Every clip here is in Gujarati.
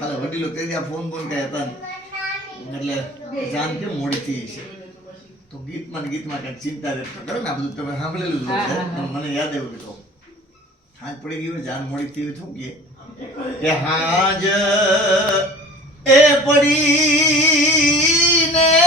ખાલી વડીલો કહી દે ફોન બોન કઈ હતા એટલે જાન કેમ મોડી થઈ છે? તો ગીતમાં ને ગીતમાં કંઈક ચિંતા રહેતો કરે ને આ બધું તમે સાંભળેલું છે. પણ મને યાદ આવ્યું કીધું તો હાજ પડી ગયું જાન મોડી થઈ શું કે હાજ એ પડીને જાલરવાગી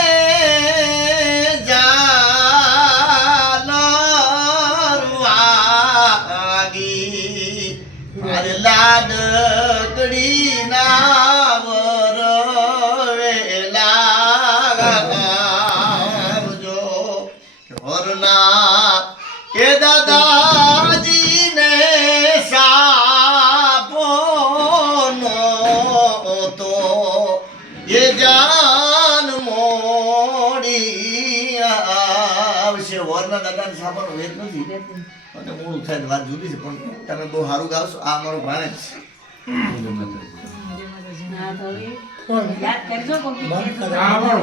વરના એ દાદાજીને સાપો તો એ જાન મોડી આવશે. વરના દાદાને સાપાનો વેદ નથી. અને મૂળ થાય વાત જુદી છે પણ તમે બહુ સારું ગાવશો આ અમારો ભાણે જ છે. હા,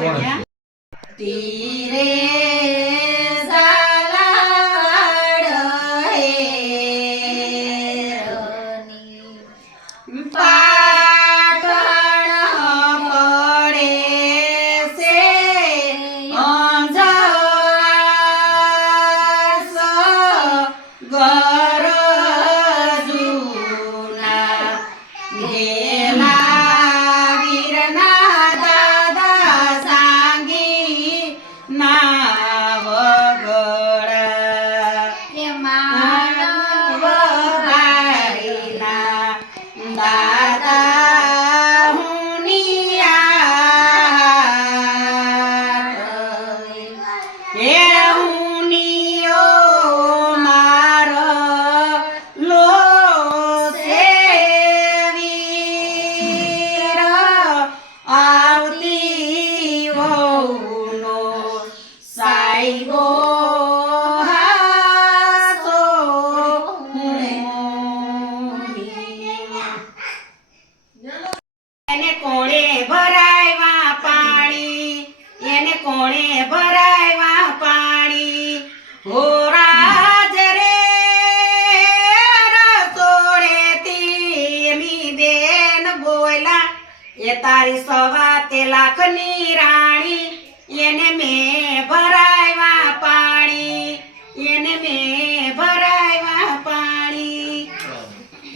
saudade. એને કોણે ભરાયવા પાણી? એને કોણે ભરાયવા પાણી? હો રાજ રે રસોડેથી એમી બેન બોયલા. એ તારી સવા તે લાખની રાણી, એને મેં ભરાયવા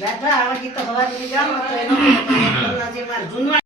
રાધા આવા ગીતો હવા દીધી જાવ તો એનો જે માર જૂનવાણી